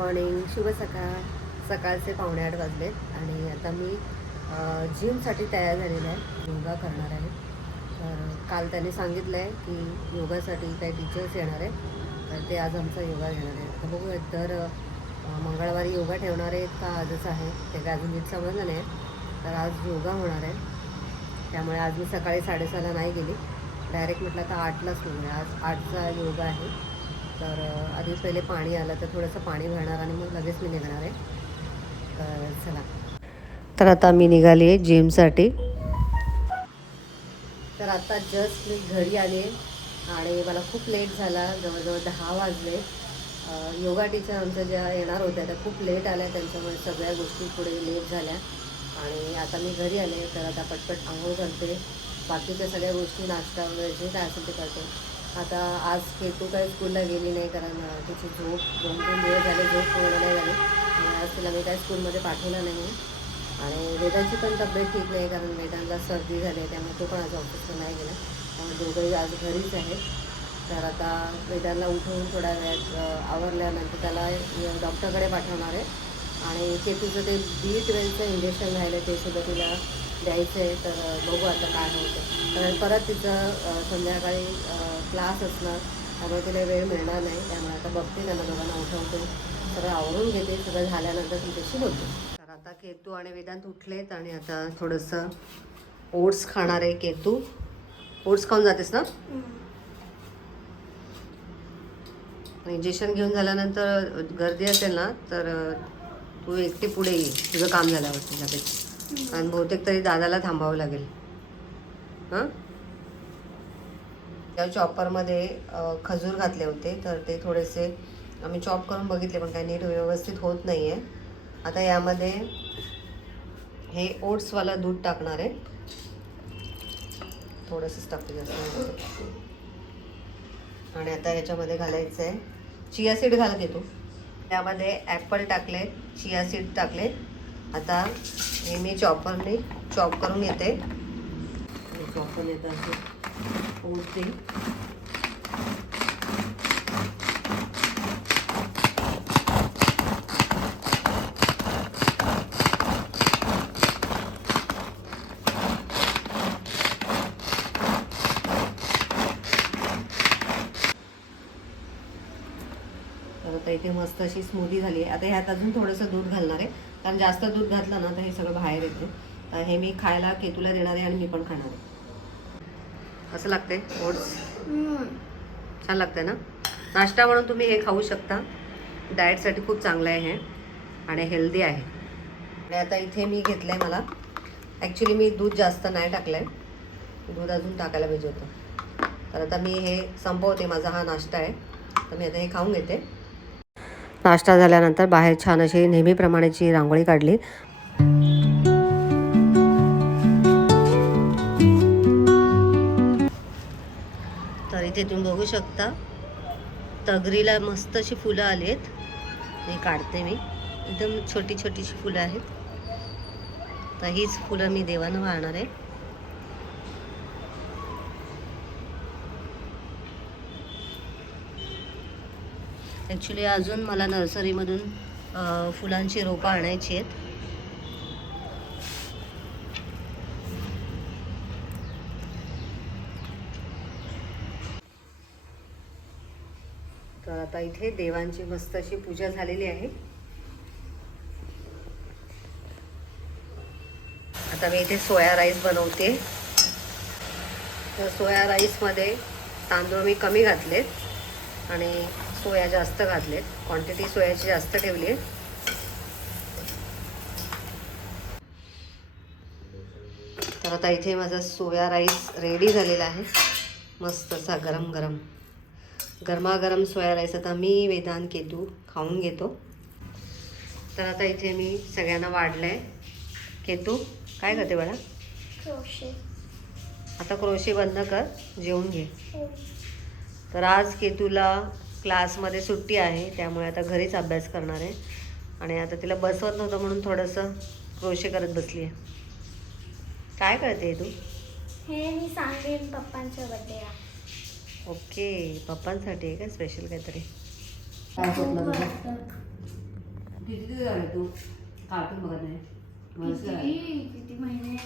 Morning शुभ सकाळ. सकाळचे पावणे आठ वाजलेत. आणि आता मी जिमसाठी तयार झालेलं आहे. योगा करणार आहे. तर काल त्यांनी सांगितलं आहे की योगासाठी काही टीचर्स येणार आहे तर ते आज आमचा योगा घेणार आहे तर बघूया तर मंगळवारी योगा ठेवणार आहेत का आजच आहे? ते काय अजून नीट समजलं नाही. तर आज योगा होणार आहे. त्यामुळे आज मी सकाळी साडेसहाला नाही गेली. डायरेक्ट म्हटलं तर आठलाच निघणार. आज आठचा योगा आहे. तर आधी पहिले पाणी आलं तर थोडंसं पाणी भरणार आणि मग लगेच मी निघणार आहे. तर चला. तर आता मी निघाली आहे जिमसाठी. तर आता जस्ट मी घरी आले आणि मला खूप लेट झाला जवळजवळ दहा वाजले. योगा टीचर आमच्या ज्या येणार होत्या त्या खूप लेट आल्या त्यांच्यामुळे सगळ्या गोष्टी पुढे लेट झाल्या. आणि आता मी घरी आले तर आता पटपट आंघोळ करते. बाकीच्या सगळ्या गोष्टी नाश्ता वगैरे जे काय असेल ते करते. आता आज केतू काही स्कूलला गेली नाही कारण तिची झोप दोन तीन दिवस झाले झोप पूर्ण नाही झाली. आणि आज तिला मी काय स्कूलमध्ये पाठवलं नाही. आणि वेदांची पण तब्येत ठीक नाही कारण वेदांना सर्दी झाली आहे त्यामुळे तो पण आज ऑफिसला नाही गेला. त्यामुळे दोघंही आज घरीच आहेत. तर आता वेदांना उठवून थोड्या वेळात आवरल्यानंतर त्याला डॉक्टरकडे पाठवणार आहे. आणि ते तुझं ते बी ट्वेल्वचं इंजेक्शन राहिलं ते सुद्धा तिला द्यायचं आहे तर बघू आता काय होतं कारण परत तिचं संध्याकाळी क्लास असणार. त्यामुळे तिला वेळ मिळणार नाही. त्यामुळे आता बघते त्यांना दोघांना उठवते. सगळं आवरून घेते. सगळं झाल्यानंतर तुमच्याशी बोलते. तर आता केतू आणि वेदांत उठलेत आणि आता थोडंसं ओट्स खाणार आहे केतू. ओट्स खाऊन जातेस ना? इंजेक्शन घेऊन झाल्यानंतर गर्दी असेल ना तर तू एकटी पुढे ये. तुझं काम झाल्यावर तुझ्यापेक्षा. आणि बहुतेक तरी दादाला थांबावं लागेल. हां? त्या चॉपरमध्ये खजूर घातले होते तर ते थोडेसे आम्ही चॉप करून बघितले पण काही नीट व्यवस्थित होत नाही आहे आता यामध्ये हे ओट्सवालं दूध टाकणार आहे. थोडंसंच टाकते जास्त आणि आता ह्याच्यामध्ये घालायचं आहे चिया सीड घाल येतो तू. त्यामध्ये ॲपल टाकले चिया सीड टाकले आता हे मी चॉपरने चॉप करून येते. चॉपर येतं असे ओढते तर आता इथे मस्त अशी स्मूदी झाली आहे. आता ह्यात अजून थोडंसं दूध घालणार आहे. कारण जास्त दूध घातलं ना तर हे सगळं बाहेर येते तर हे मी खायला केतूला देणार आहे आणि मी पण खाणार आहे. असं लागतंय? ओट्स छान लागतंय ना? नाश्ता म्हणून तुम्ही हे खाऊ शकता. डाएटसाठी खूप चांगलं आहे हे. आणि हेल्दी आहे. आणि आता इथे मी घेतलं आहे मला. ॲक्च्युली मी दूध जास्त नाही टाकलं आहे दूध अजून टाकायला पाहिजे होतं. तर आता मी हे संपवते. माझा हा नाश्ता आहे. तर मी आता हे खाऊन घेते. नाश्ता झाल्यानंतर बाहेर छान अशी नेहमीप्रमाणेची रांगोळी काढली. तर इथे तुम्ही बघू शकता तगरीला मस्त अशी फुलं आली आहेत हे काढते मी. एकदम छोटी छोटीशी फुलं आहेत. तर हीच फुलं मी देवानं वाहणार आहे. ॲक्च्युली अजून मला नर्सरीमधून फुलांची रोपं आणायची आहेत. तर आता इथे देवांची मस्त अशी पूजा झालेली आहे. आता मी इथे सोया राईस बनवते. तर सोया राईसमध्ये तांदूळ मी कमी घातलेत आणि सोया जास्त घातलेत. क्वांटिटी सोयाची जास्त ठेवली आहे तर आता इथे माझा सोया राईस रेडी झालेला आहे. मस्त असा गरम गरम. गरमागरम सोया राईस आता मी वेदांत केतू खाऊन घेतो. तर आता इथे मी सगळ्यांना वाढलं आहे केतू काय करते बाळा? आता क्रोशे बंद कर. जेवून घे. तर आज केतूला क्लासमध्ये सुट्टी आहे त्यामुळे आता घरीच अभ्यास करणार आहे. आणि आता तिला बसवत नव्हतं म्हणून थोडंसं क्रोशे करत बसली आहे. काय करते तू? हे मी सांगेन पप्पांच्या बड्डेला ओके पप्पांसाठी आहे का स्पेशल काहीतरी. किती झाले तू? कार्टून बघत नाही. वर्ष झाले. किती? किती महिने?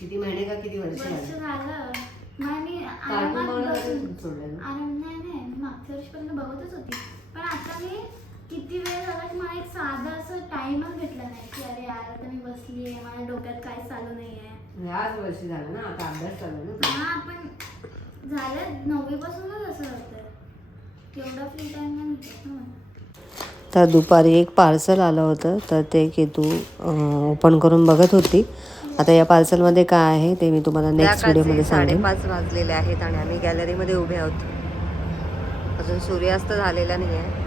किती महिने का किती वर्ष वर्ष झाले. झालं मग मी कार्टून आरामात बघणं बसून- कधी सोडलं? ना आराम नाही मागच्या वर्षीपर्यंत बघतच होती. पण आता मी किती वेळ झाला की मला एक साधा असं टाइमच भेटला नाही की अरे यार आता मी बसली आहे माझ्या डोक्यात काय चालू नाही आहे ह्याच वर्षी झालं ना आता अभ्यास चालू आहे ना हा पण झालं नववी पासूनच असं होतं. तेवढा फ्री टाइम नाही भेटत ना मला. तर दुपारी एक पार्सल आलं होतं तर ते केतू ओपन करून बघत होती. आता या पार्सलमध्ये काय आहे ते मी तुम्हाला नेक्स्ट व्हिडिओमध्ये सांगेन. साडेपाच वाजलेले आहेत आणि आम्ही गॅलरीमध्ये उभे आहोत. अजून सूर्यास्त झालेला नाही आहे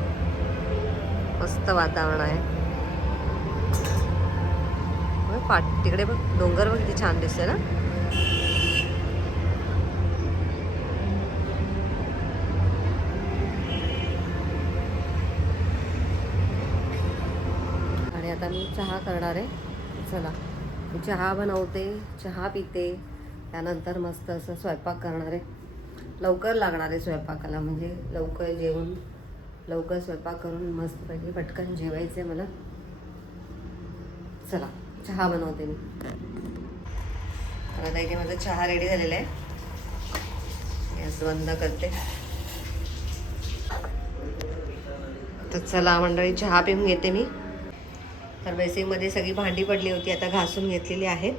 मस्त वातावरण आहे. पाट तिकडे बघ डोंगर बघ किती छान दिसते ना. आणि आता मी चहा करणार आहे. चला. मी चहा बनवते चहा पिते. त्यानंतर मस्त असं स्वयंपाक करणार आहे. लवकर लागणार आहे स्वयंपाकाला म्हणजे लवकर जेवून लवकर स्वयंपाक करून मस्तपैकी पटकन जेवायचं आहे मला. चला चहा बनवते मी. तर आता इथे माझा चहा रेडी झालेला आहे. गॅस बंद करते. तर चला मंडळी चहा पिऊन घेते मी. तर बेसिंगमध्ये सगळी भांडी पडली होती आता घासून घेतलेली आहेत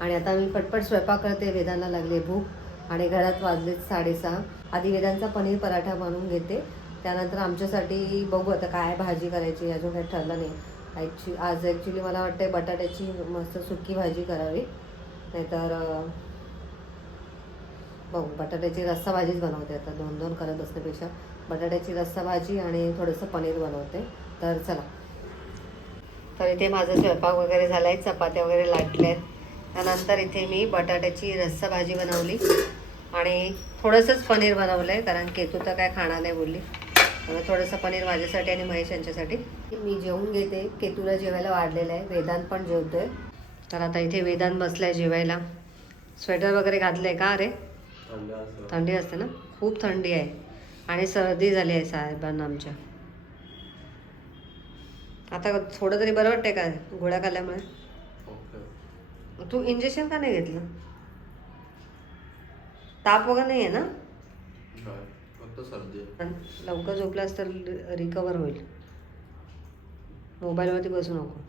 आणि आता मी पटपट स्वयंपाक करते वेदांना लागले भूक. आणि घरात वाजलेत साडेसहा. आधी वेदांचा पनीर पराठा बनवून घेते. त्यानंतर आमच्यासाठी बघू आता काय भाजी करायची अजून काही ठरलं नाही. ॲक्च्यु आज ॲक्च्युली मला वाटतं बटाट्याची मस्त सुकी भाजी करावी. नाहीतर बघू. बटाट्याची रस्सा भाजीच बनवते आता. दोन दोन करत असण्यापेक्षा बटाट्याची रस्सा भाजी आणि थोडंसं पनीर बनवते. तर चला. तर इथे माझा स्वयंपाक वगैरे झाला आहे चपात्या वगैरे लाटल्या आहेत त्यानंतर इथे मी बटाट्याची रस्सा भाजी बनवली. आणि थोडंसंच पनीर बनवलं आहे कारण केतू तर काय खाणार नाही बोलली. त्यामुळे थोडंसं पनीर माझ्यासाठी आणि महेश यांच्यासाठी. मी जेवून घेते. केतूला जेवायला वाढलेलं आहे. वेदांत पण जेवतोय. तर आता इथे वेदांत बसलाय जेवायला. स्वेटर वगैरे घातलं आहे का अरे थंडी असते. ना? खूप थंडी आहे. आणि सर्दी झाली आहे साहेबांना आमच्या. आता थोडं तरी बरं वाटतंय का? गोळ्या खाल्ल्यामुळे? तू इंजेक्शन का नाही घेतलं? ताप वगैरे नाही आहे ना फक्त सर्दी आहे. पण लवकर झोपलास तर रिकवर होईल. मोबाईलवरती बसू नको.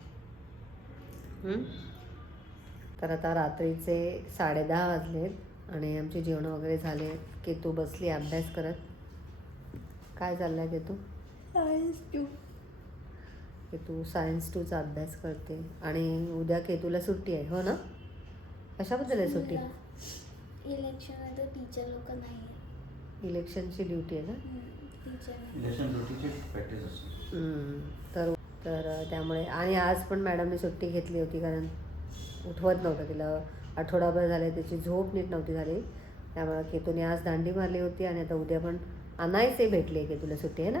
हं? तर आता रात्रीचे साडेदहा वाजलेत आणि आमचे जेवण वगैरे झाले. की तू बसली अभ्यास करत. काय चाललंय की तू की तू सायन्स टूचा अभ्यास करते. आणि उद्या केतूला सुट्टी आहे हो ना? कशाबद्दल आहे सुट्टी? इलेक्शन आहे तर टीचर लोक नाही इलेक्शनची ड्युटी आहे ना? टीचर इलेक्शन ड्युटीची प्रॅक्टिस असते. हम्म, तर तर त्यामुळे आणि आज पण मॅडमने सुट्टी घेतली होती कारण उठवत नव्हतं तिला. आठवडाभर झाले त्याची झोप नीट नव्हती झाली. त्यामुळे केतूने आज दांडी मारली होती आणि आता उद्या पण अनायसे भेटले की तुला सुट्टी आहे ना?